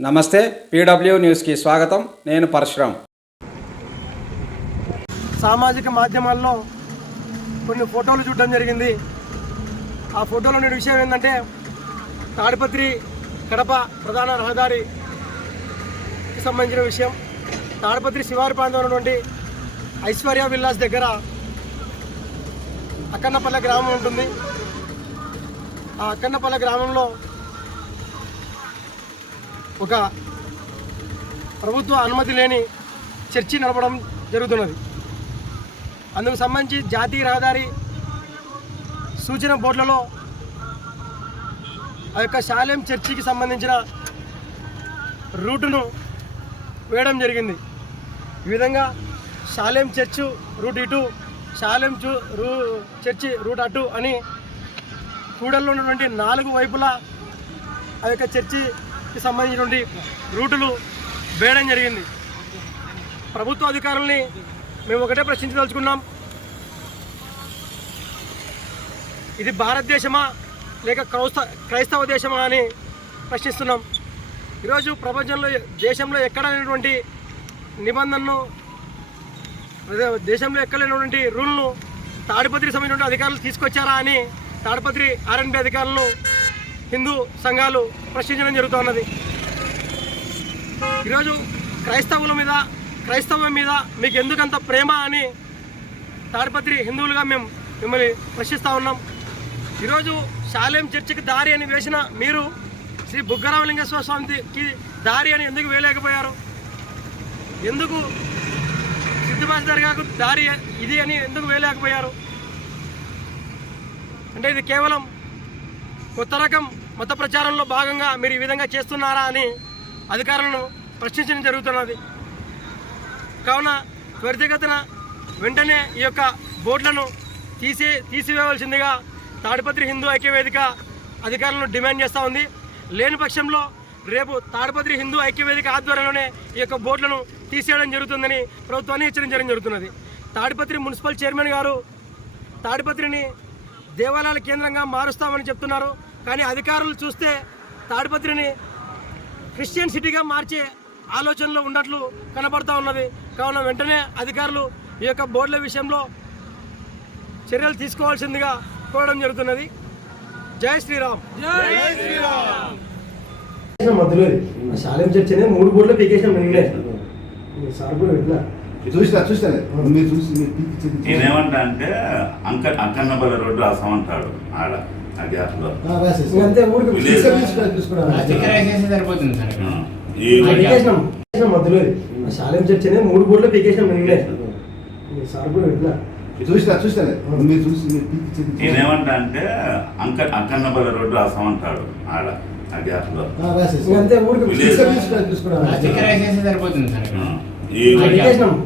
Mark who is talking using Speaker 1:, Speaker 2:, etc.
Speaker 1: నమస్తే పీడబ్ల్యూ న్యూస్కి స్వాగతం. నేను పరశురామ్
Speaker 2: సామాజిక మాధ్యమాల్లో కొన్ని ఫోటోలు చూడడం జరిగింది. ఆ ఫోటోలో నేను విషయం ఏంటంటే తాడిపత్రి కడప ప్రధాన రహదారికి సంబంధించిన విషయం. తాడిపత్రి శివారు ప్రాంతంలో ఉన్నటువంటి ఐశ్వర్య విల్లాస్ దగ్గర అక్కన్నపల్లె గ్రామం ఉంటుంది. ఆ అక్కన్నపల్లె గ్రామంలో ఒక ప్రభుత్వ అనుమతి లేని చర్చి నడపడం జరుగుతున్నది. అందుకు సంబంధించి జాతీయ రహదారి సూచన బోర్డులలో ఆ యొక్క శాలెం చర్చికి సంబంధించిన రూటును వేయడం జరిగింది. ఈ విధంగా షాలేం చర్చ్ రూట్ ఇటు శాలెం చూ రూ చర్చి రూట్ అటు అని కూడల్లో ఉన్నటువంటి నాలుగు వైపులా ఆ యొక్క చర్చికి సంబంధించినటువంటి రూటులు వేయడం జరిగింది. ప్రభుత్వ అధికారుల్ని మేము ఒకటే ప్రశ్నించదలుచుకున్నాం. ఇది భారతదేశమా లేక క్రౌస్త క్రైస్తవ దేశమా అని ప్రశ్నిస్తున్నాం. ఈరోజు ప్రపంచంలో దేశంలో ఎక్కడ లేనటువంటి నిబంధనను దేశంలో ఎక్కలేనటువంటి రూల్ను తాడిపత్రి సంబంధించిన అధికారులు తీసుకొచ్చారా అని తాడిపత్రి ఆర్ఎన్బి అధికారులను హిందూ సంఘాలు ప్రశ్నించడం జరుగుతున్నది. ఈరోజు క్రైస్తవుల మీద క్రైస్తవం మీద మీకు ఎందుకంత ప్రేమ అని తాడిపత్రి హిందువులుగా మేము మిమ్మల్ని ప్రశ్నిస్తూ ఉన్నాం. ఈరోజు శాలేం చర్చికి దారి అని వేసిన మీరు శ్రీ బుగ్గరామలింగేశ్వర స్వామికి దారి అని ఎందుకు వేయలేకపోయారు? ఎందుకు సిద్ధిబాస్ దర్గాకు దారి ఇది అని ఎందుకు వేయలేకపోయారు? అంటే ఇది కేవలం కొత్త రకం మత ప్రచారంలో భాగంగా మీరు ఈ విధంగా చేస్తున్నారా అని అధికారులను ప్రశ్నించడం జరుగుతున్నది. కావున త్వరితగతిన వెంటనే ఈ యొక్క బోర్డులను తీసే తీసివేయవలసిందిగా తాడిపత్రి హిందూ ఐక్యవేదిక అధికారులను డిమాండ్ చేస్తూ ఉంది. లేని పక్షంలో రేపు తాడిపత్రి హిందూ ఐక్యవేదిక ఆధ్వర్యంలోనే ఈ యొక్క బోర్డులను తీసేయడం జరుగుతుందని ప్రభుత్వాన్ని హెచ్చరించడం జరుగుతున్నది. తాడిపత్రి మున్సిపల్ చైర్మన్ గారు తాడిపత్రిని దేవాలయాల కేంద్రంగా మారుస్తామని చెప్తున్నారు. కానీ అధికారులు చూస్తే తాడిపత్రిని క్రిస్టియన్ సిటీగా మార్చే ఆలోచనలో ఉన్నట్లు కనబడతా ఉన్నది. కావున వెంటనే అధికారులు ఈ యొక్క బోర్డుల విషయంలో చర్యలు తీసుకోవాల్సిందిగా కోరడం జరుగుతున్నది. జై శ్రీరామ్. మధ్యలో శాలెం చర్చ్ అనే మూడు బోర్డులు పీకేసాం సార్ కూడా పెట్టినా
Speaker 3: చూసినా చూసినా మీరు చూసి
Speaker 4: నేనేమంటా అంటే అంక అంకన్నపల్లి రోడ్డు రాసామంటాడు ఆడ ఆ గ్యాప్లో
Speaker 3: ఆ, రాసేసి.
Speaker 2: అంతే ఊరికి
Speaker 4: విలేజ్.
Speaker 2: తీసుకొని తీసుకొని చూసుకున్నాం.
Speaker 5: స్టిక్కర్ వేసేస్తే సరిపోతుంది సార్.
Speaker 4: ఆ, ఈ
Speaker 2: ఆ, పీకేసినాం. పీకేసినాం మధ్యలో. శాలెం చర్చ్ అనే మూడు బోర్డులు పీకేసాం మిగిలే సార్ కూడా పెట్టినా
Speaker 3: చూసినా చూసినా మీరు చూసి మీరు పీకి చూపించి-
Speaker 4: నేనేమంటా అంటే అంక అంకన్నపల్లి రోడ్డు రాసామంటాడు ఆడ.
Speaker 3: రాసేసి.
Speaker 2: అంతే ఊరికి
Speaker 5: సరిపోతుంది సార్.